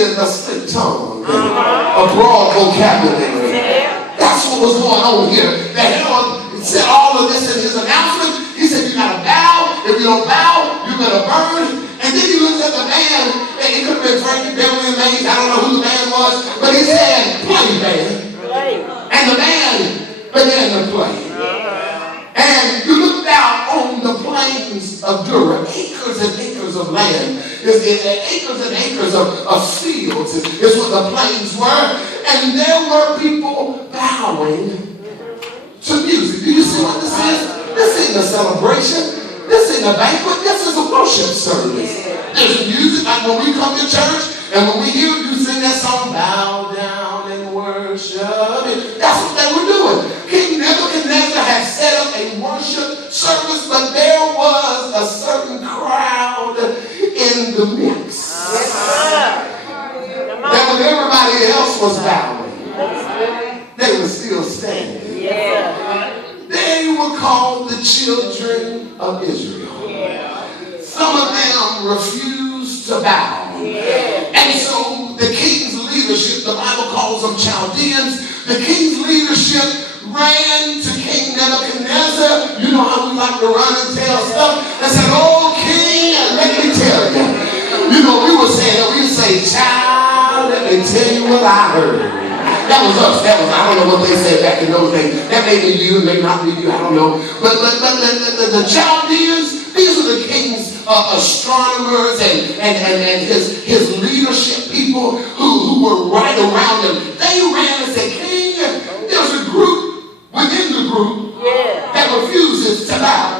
with a slick tongue and a broad vocabulary. That's what was going on here. The herald said all of this in his announcement. He said, you got to bow. If you don't bow, you're going to burn. And then he looked at the man, and it could have been Frankie Beverly Mays. I don't know who the man was, but he said, play, man. And the man began to play. And you looked out on the plains of Dura, acres and acres of land. Acres and acres of fields is what the plains were. And there were people bowing to music. Do you see what this is? This ain't a celebration. This ain't a banquet. This is a worship service. There's music like when we come to church and when we hear you sing that song, bow down and worship. That's what they were doing. King Nebuchadnezzar had set up a worship service, but there was a certain crowd in the mix. That when everybody else was bowing, they were still standing. They were called the children of Israel. Some of them refused to bow. And so the king's leadership, the Bible calls them Chaldeans, the king's leadership ran to King Nebuchadnezzar. You know how we like to run and tell stuff. And said, oh king, let me tell you. You know, we would say, child, let me tell you what I heard. That was us. I don't know what they said back in those days. That may be you, may not be you, I don't know. But the Chaldeans, these are the king's astronomers and his leadership people who were right around him. They ran and said, king, there's a group within the group that refuses to bow.